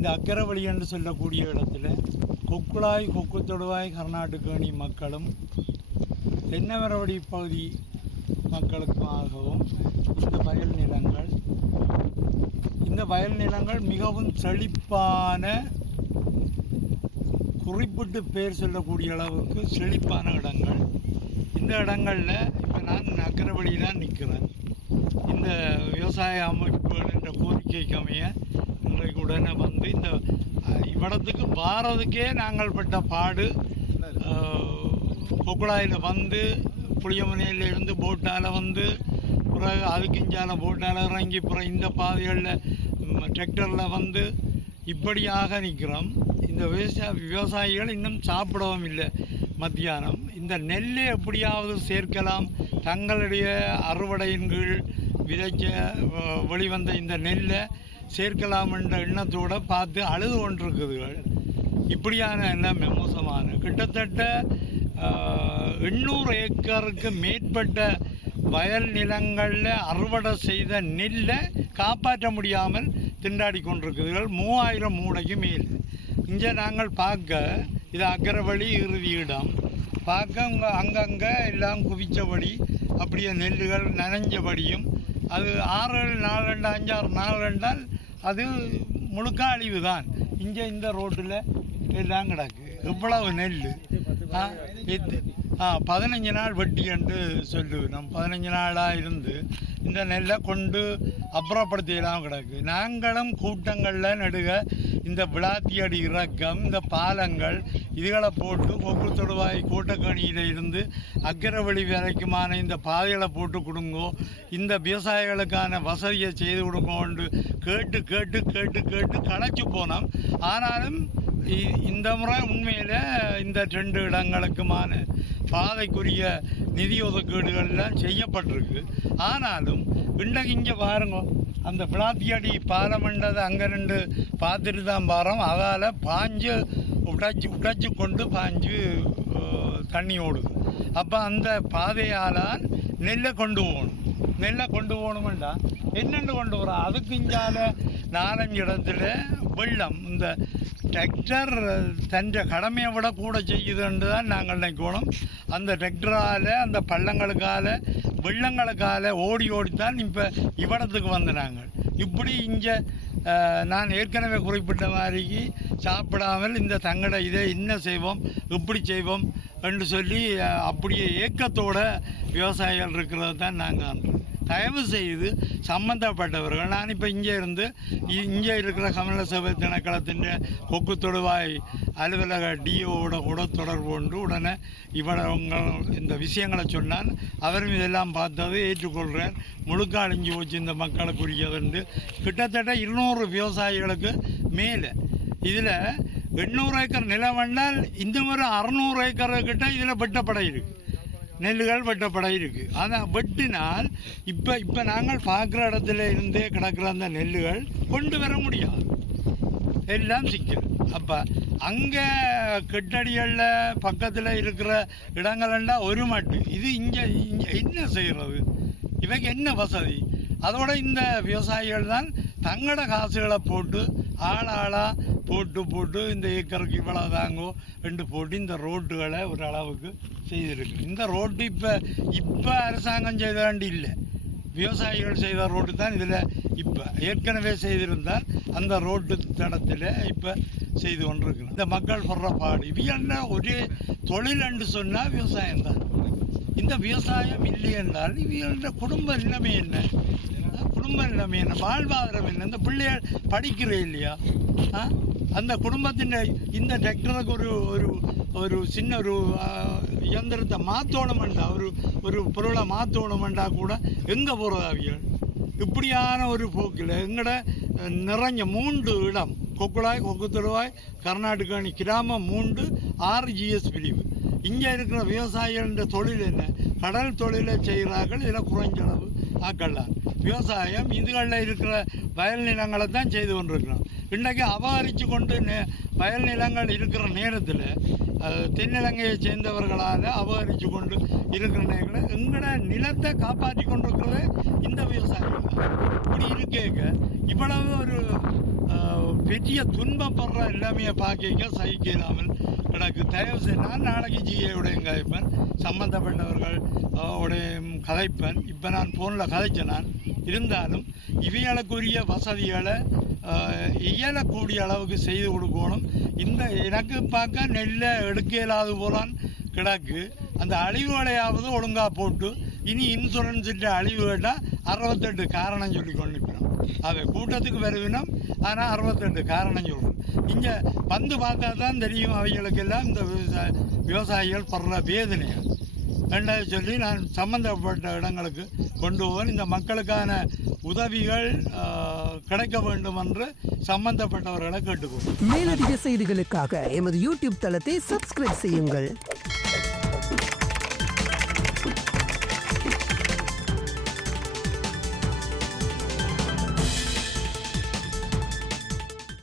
இந்த அக்கரவழி என்று சொல்லக்கூடிய இடத்துல கொக்குளாய் கொக்கு தொடுவாய் கர்நாடகேணி மக்களும் தென்னமரவடி பகுதி மக்களுக்காகவும் இந்த வயல் நிலங்கள் மிகவும் செழிப்பான, குறிப்பிட்டு பேர் சொல்லக்கூடிய அளவுக்கு செழிப்பான இடங்கள். இந்த இடங்களில் இப்போ நான் அக்கரவழியில் தான் நிற்கிறேன். இந்த விவசாய அமைப்புகள் என்ற கோரிக்கைக்கு அமைய இன்றைக்கு உடனே வந்து இந்த இவ்விடத்துக்கு வாரதுக்கே நாங்கள் பட்ட பாடு. கொக்குளாயில் வந்து புளியமனையிலிருந்து போட்டால் வந்து பிறகு அதுக்கிஞ்சால போட்டால் இறங்கி பிறகு இந்த பாதைகளில் டிராக்டரில் வந்து இப்படியாக நிற்கிறோம். இந்த விவசாயிகள் இன்னும் சாப்பிடவும் இல்லை. மத்தியானம் இந்த நெல்லை எப்படியாவது சேர்க்கலாம், தங்களுடைய அறுவடையின் கீழ் விதைக்க வெளிவந்த இந்த நெல்லை சேர்க்கலாம் என்ற எண்ணத்தோடு பார்த்து அழுது கொண்டிருக்குதுகள். இப்படியான எல்லாம் மோசமான கிட்டத்தட்ட 800 ஏக்கருக்கு மேற்பட்ட வயல் நிலங்களில் அறுவடை செய்த நெல்லை காப்பாற்ற முடியாமல் திண்டாடி கொண்டிருக்குதுகள். 3000 மூடைக்கு மேல். இங்கே நாங்கள் பார்க்க இது அக்கரவழி இறுதி இடம். பார்க்க அங்கங்கே எல்லாம் குவிச்சபடி அப்படியே நெல்லுகள் நனைஞ்சபடியும் அது 6 நாள் 5-6 நாள் என்றால் அது முழுக்க அழிவு தான். இங்கே இந்த ரோட்டில் எல்லாம் கிடக்கு. எவ்வளவு நெல் 15 நாள் வெட்டி என்று சொல்லுவோம். 15 நாளாக இருந்து இந்த நெல்லை கொண்டு அப்புறப்படுத்தியெல்லாம் கிடக்கு. நாங்களும் கூட்டங்களில் நடுக இந்த விளாத்தியடி இறக்கம், இந்த பாலங்கள் இதுகளை போட்டு கொக்கு தொடுவாய் கோட்டக்கணியில் இருந்து அக்கரவழி வரைக்குமான இந்த பாதைகளை போட்டு கொடுங்கோ, இந்த விவசாயிகளுக்கான வசதியை செய்து கொடுங்கோன்னு கேட்டு கேட்டு கேட்டு கேட்டு களைச்சி போனோம். ஆனாலும் இந்த முறை உண்மையில் இந்த 2 இடங்களுக்குமான பாதைக்குரிய நிதி ஒதுக்கீடுகள்லாம் செய்யப்பட்டிருக்கு. ஆனாலும் இன்றைக்கு இங்கே பாருங்க, அந்த பிளாத்தியடி பாலமண்டதை அங்கே நின்று பார்த்துட்டு தான் பாரோம். அதால் பாஞ்சு உடைச்சி கொண்டு பாஞ்சு தண்ணி ஓடுது. அப்போ அந்த பாதையால் நெல்லை கொண்டு போகணுமெண்டா என்னென்று கொண்டு வரோம். அதுக்கு இங்கால 4-5 இடத்துல வெள்ளம், இந்த டிராக்டர் தன் கடமையை விட கூட செய்யுதுன்னு தான் நாங்கள் நினைக்கணும். அந்த டிராக்டரால் அந்த பள்ளங்களுக்கால வெள்ளங்களுக்கால ஓடித்தான் இப்போ இவ்விடத்துக்கு வந்து நாங்கள் இப்படி இங்கே நான் ஏற்கனவே குறிப்பிட்ட மாதிரிக்கு சாப்பிடாமல் இந்த தங்கட இதை என்ன செய்வோம் இப்படி செய்வோம் என்று சொல்லி அப்படியே ஏக்கத்தோடு விவசாயிகள் இருக்கிறது தான் நாங்கள். தயவு செய்து சம்பந்தப்பட்டவர்கள், நான் இப்போ இங்கே இருக்கிற கமல சபை திணைக்களத்தின் கொக்கு தொடுவாய் அலுவலக டிஓவோட கூட தொடர்பு கொண்டு உடனே இந்த விஷயங்களை சொன்னால் அவரும் இதெல்லாம் பார்த்தது ஏற்றுக்கொள்கிறார். முழுக்க அழிஞ்சு போச்சு இந்த மக்களுக்குரியதுண்டு. கிட்டத்தட்ட 200 விவசாயிகளுக்கு மேலே இதில் 800 ஏக்கர் நிலம் வந்தால் இந்த மாதிரி 600 ஏக்கர் கிட்ட இதில் வெட்டப்பட இருக்குது, நெல்லுகள் வெட்டப்பட இருக்குது. ஆனால் வெட்டினால் இப்போ நாங்கள் பார்க்குற இடத்துல இருந்தே கிடக்கிற அந்த நெல்லுகள் கொண்டு வர முடியாது, எல்லாம் சிக்கல். அப்போ அங்கே கெட்டடிகளில் பக்கத்தில் இருக்கிற இடங்கள்லாம் ஒரு மாட்டு இது இங்கே என்ன செய்கிறது, இவைக்கு என்ன வசதி? அதோட இந்த விவசாயிகள் தான் தங்களோட காசுகளை போட்டு ஆளாக போட்டு இந்த ஏக்கருக்கு இவ்வளோ தாங்கோ ரெண்டு போட்டு இந்த ரோட்டுகளை ஒரு அளவுக்கு செய்திருக்கு. இந்த ரோட்டு இப்போ அரசாங்கம் செய்த வேண்டி இல்லை, விவசாயிகள் செய்த ரோட்டு தான் இதில் இப்போ ஏற்கனவே செய்திருந்தால் அந்த ரோட்டு தடத்தில் இப்போ செய்து கொண்டிருக்கணும். இந்த மக்கள் படுற பாடு இவையெல்லாம் ஒரே தொழில் என்று சொன்னால் விவசாயம்தான். இந்த விவசாயம் இல்லை என்றால் இவங்களோட குடும்ப நிலைமை என்ன, வாழ்வாதாரம் என்ன? இந்த பிள்ளைகள் படிக்கிற இல்லையா? அந்த குடும்பத்தின் இந்த டிராக்டருக்கு ஒரு சின்ன ஒரு இயந்திரத்தை மாற்றணுமெண்டா, ஒரு பொருளை மாற்றணுமெண்டா கூட எங்கே போகிறது அவியல்? இப்படியான ஒரு போக்கில் எங்கட நிறைஞ்ச 3 இடம் கொக்குளாய், கொக்கு தொடுவாய், கர்நாடகணி கிராமம் 3, 6 ஜிஎஸ் பிரிவு. இங்கே இருக்கிற விவசாயிகள் தொழில் என்ன? கடல் தொழிலை செய்கிறார்கள். இதில் குறைஞ்சளவு ஆக்கலாம். விவசாயம் இதுகளில் இருக்கிற வயல் நிலங்களை தான் செய்து கொண்டிருக்கிறோம். இன்றைக்கு அபகரித்து கொண்டு வயல் நிலங்கள் இருக்கிற நேரத்தில் தென்னிலங்கையை சேர்ந்தவர்களால் அபகரித்து கொண்டு இருக்கிற நேரத்தில் எங்களோட நிலத்தை காப்பாற்றி கொண்டிருக்கிறது இந்த விவசாயம். இப்படி இருக்கேக்க இவ்வளவு ஒரு பெரிய துன்பப்படுற எல்லாமே பார்க்க சகிக்க இல்லாமல் கிடக்கு. தயவு செய்து நான் நாளைக்கு ஜிஏவுடைய கதைப்பேன், சம்பந்தப்பட்டவர்கள் உடைய கதைப்பேன். இப்போ நான் ஃபோனில் கதைச்சேன். நான் இருந்தாலும் இவைகளுக்குரிய வசதிகளை இயலக்கூடிய அளவுக்கு செய்து கொடுக்கணும். இந்த எனக்கு பார்க்க நெல்லை எடுக்க இல்லாத போலான் கிடக்கு. அந்த அழிவுகளையாவது ஒழுங்காக போட்டு இனி இன்சூரன்ஸிட்ட அழிவு கேட்டால் 68 காரணம் சொல்லி கொண்டிருக்கிறோம். அவை கூட்டத்துக்கு வருவினோம், ஆனால் 68 காரணம் சொல்கிறோம். இங்கே வந்து பார்த்தா தான் தெரியும் அவைகளுக்கெல்லாம் இந்த விவசாயிகள் படுற வேதனைகள் ரெண்டாவது சொல்லி நான் சம்பந்தப்பட்ட இடங்களுக்கு கொண்டு போவேன். இந்த மக்களுக்கான உதவிகள் கிடைக்க வேண்டும் என்று சம்பந்தப்பட்டவர்களை கேட்டுக்கொள்வோம். மேலதிக செய்திகளுக்காக எமது யூடியூப் தளத்தை சப்ஸ்கிரைப் செய்யுங்கள்.